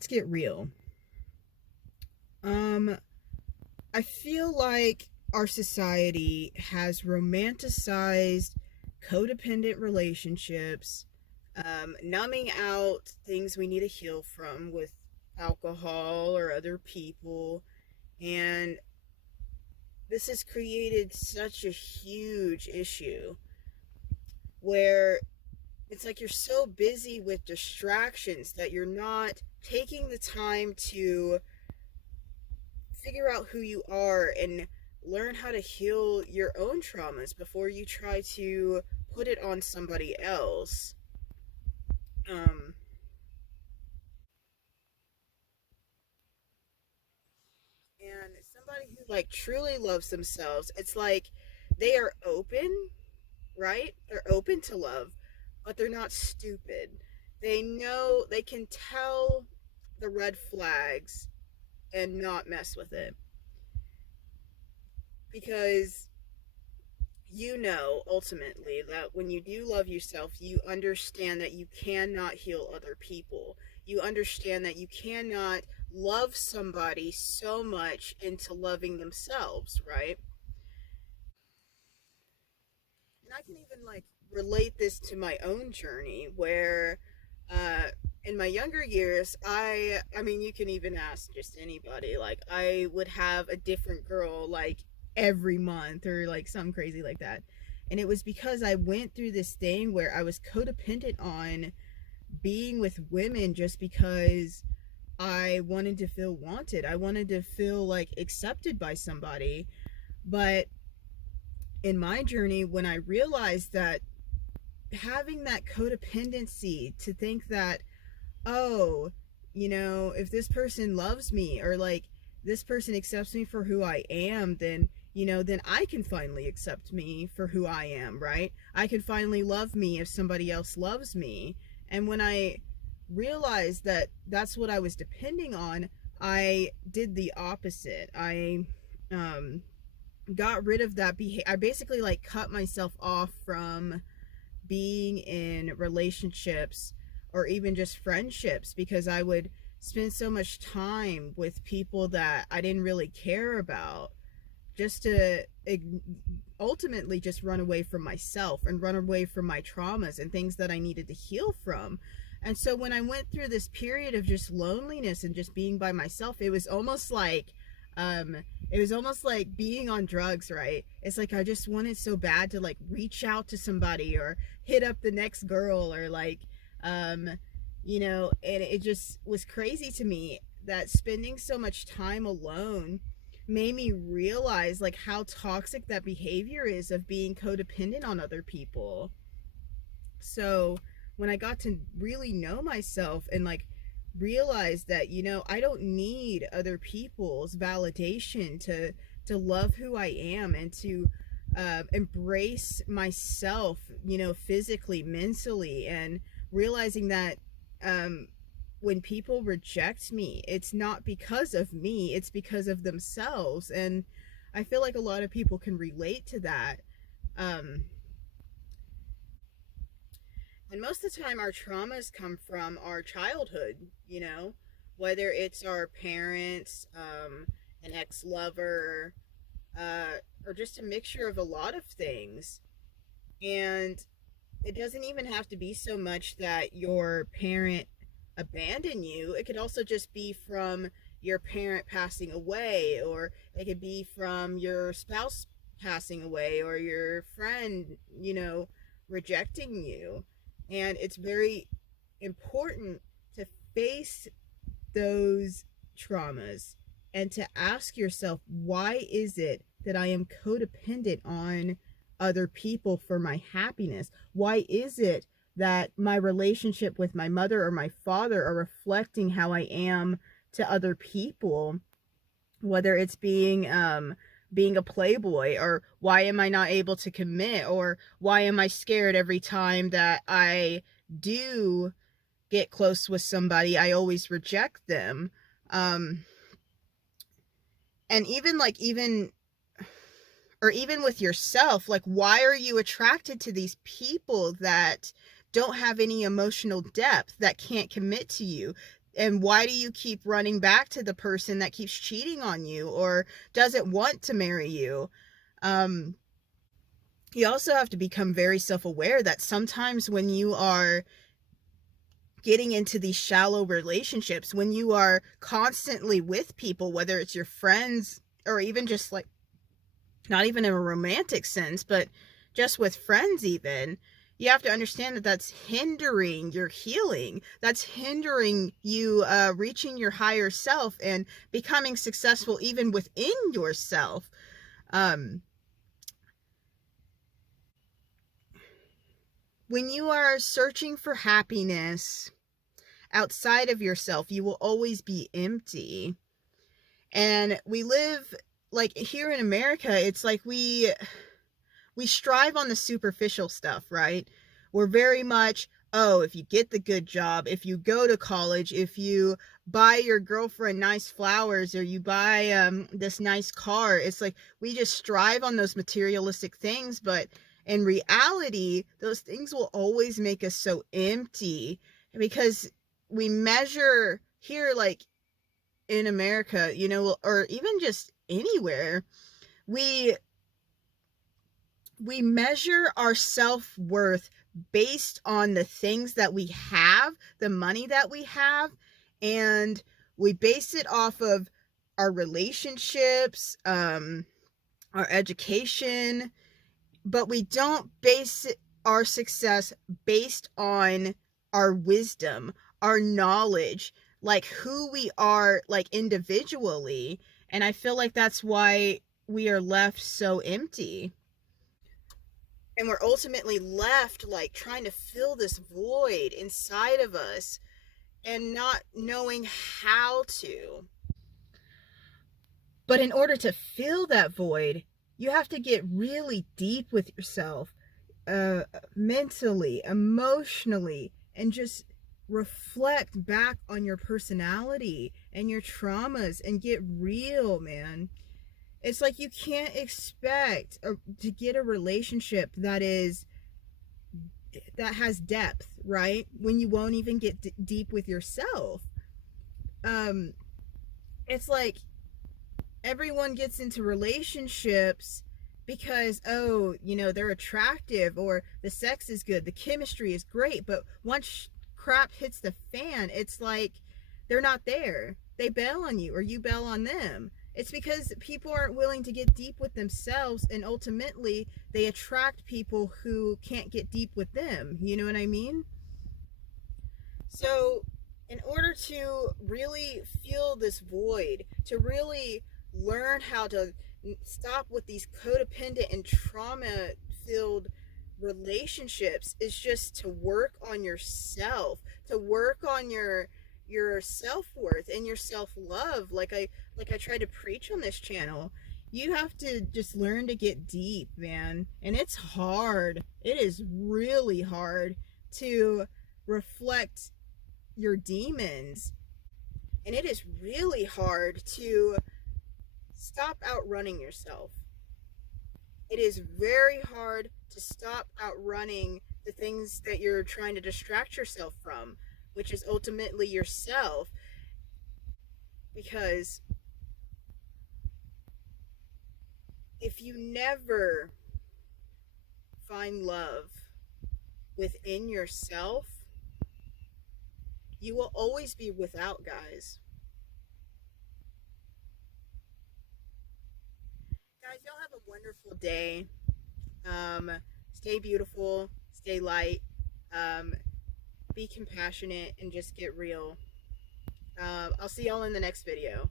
let's get real. Um, I feel like our society has romanticized codependent relationships, numbing out things we need to heal from with alcohol or other people. And this has created such a huge issue where it's like you're so busy with distractions that you're not taking the time to figure out who you are and learn how to heal your own traumas before you try to put it on somebody else. Um, and somebody who like truly loves themselves, it's like they are open, right? They're open to love, but they're not stupid. They know, they can tell the red flags and not mess with it because you know ultimately that when you do love yourself, you understand that you cannot heal other people. You understand that you cannot love somebody so much into loving themselves, right? And I can even like relate this to my own journey where uh in my younger years, I mean you can even ask just anybody, like I would have a different girl like every month or like something crazy like that. And it was because I went through this thing where I was codependent on being with women just because I wanted to feel wanted. I wanted to feel like accepted by somebody. But in my journey, when I realized that having that codependency to think that, oh, if this person loves me or like this person accepts me for who I am, then, then I can finally accept me for who I am, right? I can finally love me if somebody else loves me. And when I realized that that's what I was depending on, I did the opposite. I um, got rid of that behavior. I basically like cut myself off from being in relationships or even just friendships because I would spend so much time with people that I didn't really care about just to ultimately just run away from myself and run away from my traumas and things that I needed to heal from. And so when I went through this period of just loneliness and just being by myself, um it was almost like being on drugs, right? It's like I just wanted so bad to like reach out to somebody or hit up the next girl or like um and it just was crazy to me that spending so much time alone made me realize like how toxic that behavior is of being codependent on other people. So when I got to really know myself and like realize that I don't need other people's validation to love who I am and to embrace myself, physically, mentally, and realizing that um, when people reject me, it's not because of me, it's because of themselves. And I feel like a lot of people can relate to that. Um, and most of the time, our traumas come from our childhood, whether it's our parents, an ex lover, or just a mixture of a lot of things. And it doesn't even have to be so much that your parent abandoned you, it could also just be from your parent passing away, or it could be from your spouse passing away, or your friend, rejecting you. And it's very important to face those traumas and to ask yourself, why is it that I am codependent on other people for my happiness? Why is it that my relationship with my mother or my father are reflecting how I am to other people? Whether it's being a playboy, or why am I not able to commit, or why am I scared every time that I do get close with somebody, I always reject them. um and even or even with yourself, like why are you attracted to these people that don't have any emotional depth, that can't commit to you, And why do you keep running back to the person that keeps cheating on you or doesn't want to marry you? Um, you also have to become very self-aware that sometimes when you are getting into these shallow relationships, when you are constantly with people, whether it's your friends or even just like not even in a romantic sense, but just with friends even, you have to understand that that's hindering your healing. That's hindering you reaching your higher self and becoming successful even within yourself. Um, when you are searching for happiness outside of yourself, you will always be empty. And we live like here in America, it's like we strive on the superficial stuff, right? We're very much, oh, if you get the good job, if you go to college, if you buy your girlfriend nice flowers or you buy this nice car, it's like we just strive on those materialistic things. But in reality, those things will always make us so empty because we measure here, like in America, you know, or even just anywhere, we we measure our self-worth based on the things that we have, the money that we have, and we base it off of our relationships, our education, but we don't base our success based on our wisdom, our knowledge, like who we are like individually. And I feel like that's why we are left so empty. And we're ultimately left like trying to fill this void inside of us and not knowing how to. But in order to fill that void, you have to get really deep with yourself, mentally, emotionally, and just reflect back on your personality and your traumas and get real, man. It's like you can't expect to get a relationship that has depth, right? When you won't even get deep with yourself. Um, it's like everyone gets into relationships because, oh, you know, they're attractive or the sex is good, the chemistry is great, but once crap hits the fan, it's like they're not there. They bail on you or you bail on them. It's because people aren't willing to get deep with themselves, and ultimately they attract people who can't get deep with them. You know what I mean? So, in order to really fill this void, to really learn how to stop with these codependent and trauma filled relationships, is just to work on yourself, to work on your self-worth and your self-love, like I try to preach on this channel. You have to just learn to get deep, man. And it's hard. It is really hard to reflect your demons. And it is really hard to stop outrunning yourself. It is very hard to stop outrunning the things that you're trying to distract yourself from, which is ultimately yourself. Because if you never find love within yourself, you will always be without, guys. Guys, y'all have a wonderful day. Um, Stay beautiful, stay light, um, be compassionate, and just get real. I'll see y'all in the next video.